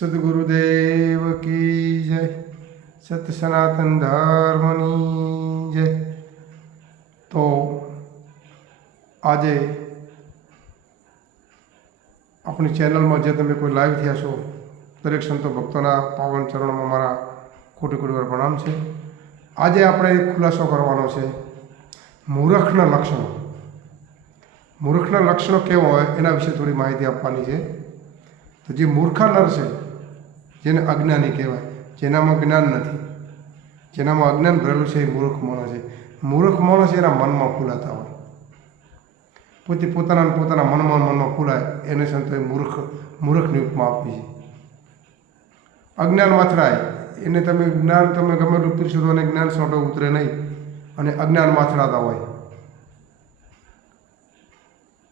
સદગુરુદેવ કી જય સત સનાતન ધર્મની જય તો આજે આપણી ચેનલમાં જે તમે કોઈ લાઈવ થયા છો દરેક સંતો ભક્તોના પાવન ચરણોમાં મારા કોટી કોટી વાર પ્રણામ છે આજે આપણે ખુલાસો કરવાનો છે મૂર્ખના લક્ષણો મૂર્ખના લક્ષણો કેવો હોય એના વિશે થોડી માહિતી આપવાની છે તો જે મૂર્ખા નર છે જેને અજ્ઞાની કહેવાય, જેનામાં જ્ઞાન નથી. જેનામાં અજ્ઞાન ભરેલું છે એ મૂર્ખ માણસ છે. મૂર્ખ માણસ એના મનમાં ફૂલાતા હોય. પોતે પોતાના પોતાના મનમાં મનમાં ફૂલાય, એને સંતોએ મૂર્ખ, મૂર્ખની ઉપમા આપી છે. અજ્ઞાન માથરાય. એને તમે જ્ઞાન, તમે ગમે એટલું પીરશો તો જ્ઞાન સોટો ઉતરે નહીં. અને અજ્ઞાન માથરાતા હોય.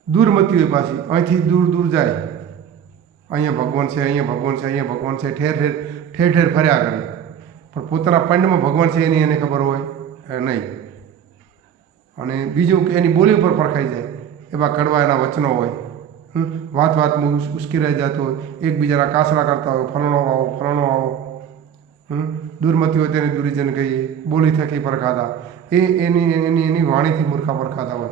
દૂરમતી હોય પાછી. અહીંથી દૂર દૂર જાય. અહીંયા ભગવાન છે, અહીંયા ભગવાન છે, અહીંયા ભગવાન છે, ઠેર ઠેર ઠેર ઠેર ફર્યા કરે. પણ પોતાના પંડમાં ભગવાન છે એની એને ખબર હોય? નહીં. અને બીજું કે એની બોલી ઉપર પરખાઈ જાય. એવા કડવા એના વચનો હોય. વાત વાતમાં ઉશ્કેરાઈ જતો હોય. એકબીજાના કાસરા કરતા હોય. ફલણો આવો ફલણો આવો દૂરમતી હોય તેને દુરીજન કહીએ. બોલી થકી પરખાતા. એ એની એની એની વાણીથી મૂર્ખા પરખાતા હોય.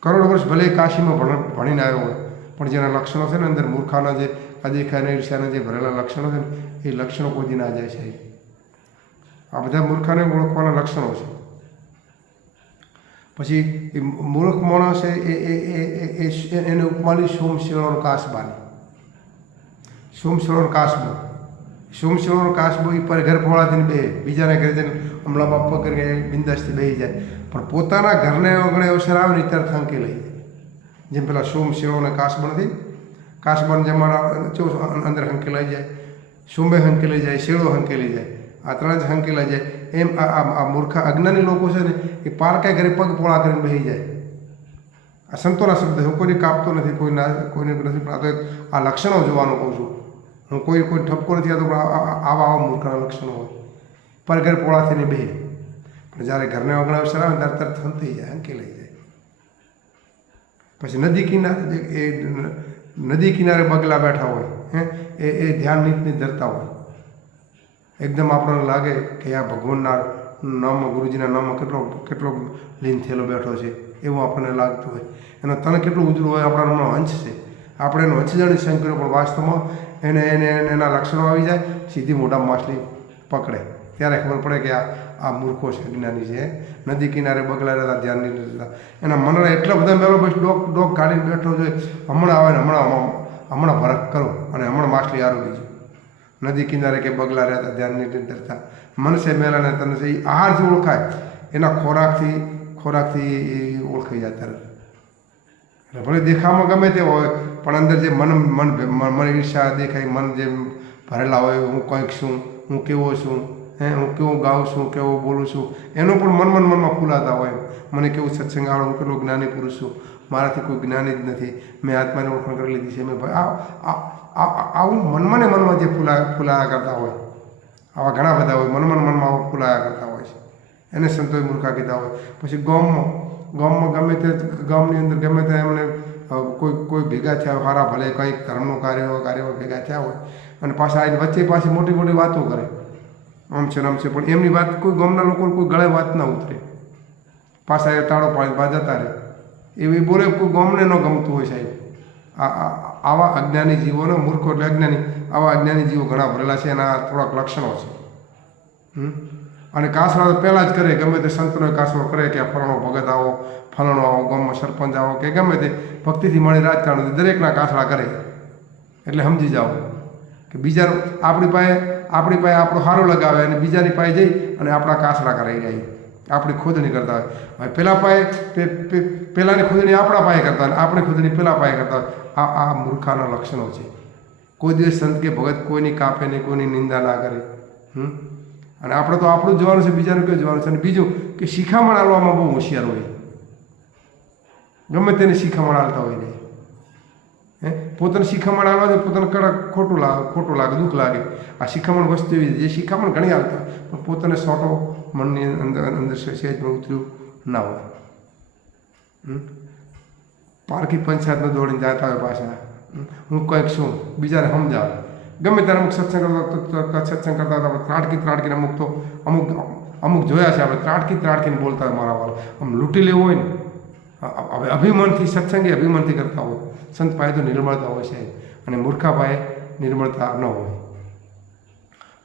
કરોડ વર્ષ ભલે કાશીમાં ભણ, ભણીને આવ્યો હોય. પણ જેના લક્ષણો છે ને અંદર મૂર્ખાના જે, અદેખાને ઈર્ષ્યાના જે ભરેલા લક્ષણો છે ને, એ લક્ષણો કોઈ ના જાય છે આ બધા મૂર્ખાને ઓળખવાના લક્ષણો છે. પછી એ મૂર્ખ માણસ છે એ એ એને ઉપમાની સોમ શિરોનો કાસબાની. સોમ શિરોનો કાસબો. સોમ શિરોનો કાસબો એ પર ઘર ફોળાથી બે બીજાના ઘરે જઈને હમણાં બાપા કરીને બિંદાસથી બેસી જાય. પણ પોતાના ઘરને ઓગણે અવસર આવે ને ત્યારે થાંકી લઈ જાય. જેમ પેલા સોમ શિરો અને કાસબ નથી કાસબાને જમાના ચો અંદર હંકેલાઈ જાય સોંબે હંકેલાઈ જાય શેળો હંકેલી જાય આ ત્રણ જ હંકેલાઈ જાય એમ આ આ- આ મૂર્ખા અજ્ઞાની લોકો છે ને એ પારકાઈ ઘરે પગ પોળા કરીને બેસી જાય આ સંતોના શબ્દ હું કોઈને કાપતો નથી કોઈ ના કોઈને નથી પણ આ તો એક આ લક્ષણો જોવાનું કહું છું હું કોઈ કોઈ ઠપકો નથી આવતો પણ આ- આ- આવા આવા મૂર્ખાના લક્ષણો હોય પર ઘર પોળા થઈને બે પણ જ્યારે ઘરને અગણા અવસર આવે ને ત્યારે તરત હંતી જાય હંકી લઈ જાય પછી નદી કિનારે એ નદી કિનારે બગલા બેઠા હોય, હે, એ એ ધ્યાન નીત નીત ધરતા હોય. એકદમ આપણને લાગે કે આ ભગવાનના નામમાં ગુરુજીના નામમાં કેટલો કેટલો લીન થયેલો બેઠો છે, એવું આપણને લાગતું હોય. એનો તને કેટલું ઉજળું હોય આપણા નામનો અંશ છે. આપણે એનો અંશ જાણી પણ વાસ્તવમાં એને એને એને લક્ષણો આવી જાય, સીધી મોટા માછલી પકડે. ત્યારે ખબર પડે કે આ આ મૂર્ખો છે જ્ઞાની છે. નદી કિનારે બગલા રહેતા ધ્યાન નહીં રહેતા. એના મનને એટલા બધા મેળો પછી ડોક ડોક કાઢીને બેઠો જોઈએ હમણાં આવે ને હમણાં હમણાં- ભરક કરો અને હમણાં માછલી આરોગી છે. નદી કિનારે કે બગલા રહેતા ધ્યાન નહીં રહેતા. મનસે મેળાને તને છે એ આહારથી ઓળખાય, એના ખોરાકથી ખોરાકથી એ ઓળખાઈ જાય તરત એટલે ભલે દેખામાં ગમે તે હોય, પણ અંદર જે મન મન મન ઈર્ષા દેખાય, મન જે ભરેલા હોય, હું કંઈક છું, હું કેવો છું હે હું કેવું ગાઉં છું કેવો બોલું છું એનું પણ મન મન મનમાં ફૂલાતા હોય મને કેવું સત્સંગ આવડે હું કેટલો જ્ઞાની પુરુષ છું. મારાથી કોઈ જ્ઞાની જ નથી. મેં આત્માને ઓળખાણ કરી લીધી છે. મેં ભાઈ આ- આવું મનમાં ને મનમાં જે ફૂલા ફૂલાયા કરતા હોય. આવા ઘણા બધા હોય મન મન મનમાં આવા ફૂલાયા કરતા હોય છે. એને સંતોષ મૂર્ખા કીધા હોય. પછી ગામમાં ગામમાં ગમે તે ગામની અંદર ગમે તે એમને કોઈ કોઈ ભેગા થયા હોય, હારા ભલે કંઈક ધર્મનું કાર્ય કાર્ય ભેગા થયા હોય. અને પાછા આવીને વચ્ચે પાછી મોટી મોટી વાતો કરે. આમ છે આમ છે. પણ એમની વાત કોઈ ગામના લોકો કોઈ ગળે વાત ના ઉતરે. પાછા એ તાળો પાડી બા જતા રહે. એવી બોલે કોઈ ગામને ન ગમતું હોય સાહેબ. આ આવા અજ્ઞાની જીવોને મૂર્ખો એટલે અજ્ઞાની, આવા અજ્ઞાની જીવો ઘણા ભરેલા છે એના થોડાક લક્ષણો છે? અને કાસરો પહેલાં જ કરે, ગમે તે સંતનો કાસરો કરે કે ફલાણો ભગત આવો, ફલાણો આવો, ગામમાં સરપંચ આવો કે ગમે તે ભક્તિથી મળી રાજકારણ દરેકના કાસરા કરે. એટલે સમજી જાઓ કે બીજા આપણી પાસે આપણી પાસે આપણું સારું લગાવે અને બીજાની પાસે જઈ અને આપણા કાસરા કરાવી જાય આપણી ખોદણી કરતા હોય. હવે પેલા પાસે પહેલાંની ખોદણી આપણા પાસે કરતા હોય. આપણી ખોદણી પેલા પાસે કરતા હોય. આ આ મૂર્ખાના લક્ષણો છે. કોઈ દિવસ સંત કે ભગત કોઈની કાપે નહીં કોઈની નિંદા ના કરે. હમ? અને આપણે તો આપણું જોવાનું છે, બીજાનું કયું જોવાનું છે? અને બીજું કે શિખામણ આલવામાં બહુ હોશિયાર હોય. ગમે તેને શિખામણ આલતા હોય નહીં હે? પોતાને શિખામણ આવે દે, પોતાને કડક ખોટું લાગે ખોટું લાગે, દુઃખ લાગે. આ શિખામણ વસ્તુ એવી જે શિખામણ ઘણી આવતા પણ પોતાને સોટો મનની અંદર અંદર સહેજમાં ઉતર્યું ના હોય? પારકી પંચાયતમાં દોડીને જતા હોય પાછા. હું કંઈક છું, બીજાને સમજાવ. ગમે ત્યારે અમુક સત્સંગ કરતા સત્સંગ કરતા હતા ત્રાટકી ત્રાટકીને અમુક તો અમુક અમુક જોયા છે આપણે ત્રાટકી ત્રાટકીને બોલતા હોય મારા વાળા. આમ લૂંટી લેવું હોય ને અભિમાનથી સત્સંગી અભિમાનથી કરતા હોય. સંત પાસે તો નિર્મળતા હોય છે. અને મૂર્ખા પાસે નિર્મળતા ન હોય.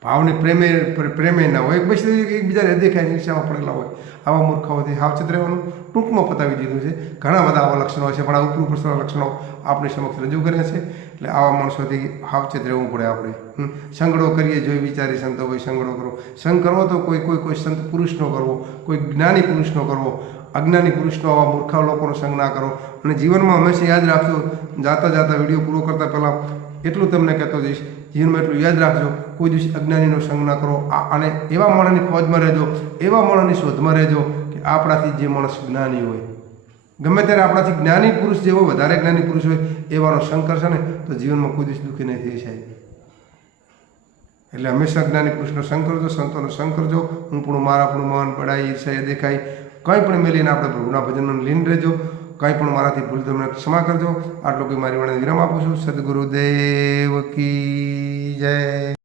ભાવને પ્રેમે પ્રેમે ન હોય. પછી એકબીજાને દેખાય નિશામાં પડેલા હોય. આવા મૂર્ખાઓથી સાવચેત રહેવાનું ટૂંકમાં પતાવી દીધું છે. ઘણા બધા આવા લક્ષણો છે, પણ આ ઉપર ઉપરના લક્ષણો આપણી સમક્ષ રજૂ કર્યા છે. એટલે આવા માણસોથી સાવચેત રહેવું પડે આપણે. સંગડો કરીએ જોઈ વિચારી સંતો ભાઈ, સંગડો કરો. સંગ કરવો તો કોઈ કોઈ કોઈ સંત પુરુષનો કરવો. કોઈ જ્ઞાની પુરુષનો કરવો. અજ્ઞાની પુરુષનો આવા મૂર્ખા લોકોનો સંગ ના કરો. અને જીવનમાં હંમેશા યાદ રાખજો, જાતા જાતા વીડિયો પૂરો કરતાં પહેલાં એટલું તમને કહેતો જઈશ, જીવનમાં એટલું યાદ રાખજો, કોઈ દિવસ અજ્ઞાનીનો સંગ ના કરો. અને એવા માણસની ખોજમાં રહેજો, એવા માણસની શોધમાં રહેજો કે આપણાથી જે માણસ જ્ઞાની હોય. ગમે ત્યારે આપણાથી જ્ઞાની પુરુષ જેવો, વધારે જ્ઞાની પુરુષ હોય, એવાનો સંગ કરશે ને, તો જીવનમાં કોઈ દિવસ દુઃખી નહીં થઈ જાય એટલે હંમેશા જ્ઞાની પુરુષનો સંગ કરજો, સંતોનો સંગ કરજો. હું પણ મારા પણ મન પડાય ઈર્ષાએ દેખાય. કંઈ પણ મેલીને આપણે પ્રભુના ભજનમાં લીન રહેજો, કંઈ પણ મારાથી ભૂલ તમને ક્ષમા કરજો. આટલું કંઈ મારી વાળાને વિરામ આપું છું. સદગુરુદેવ કી જય.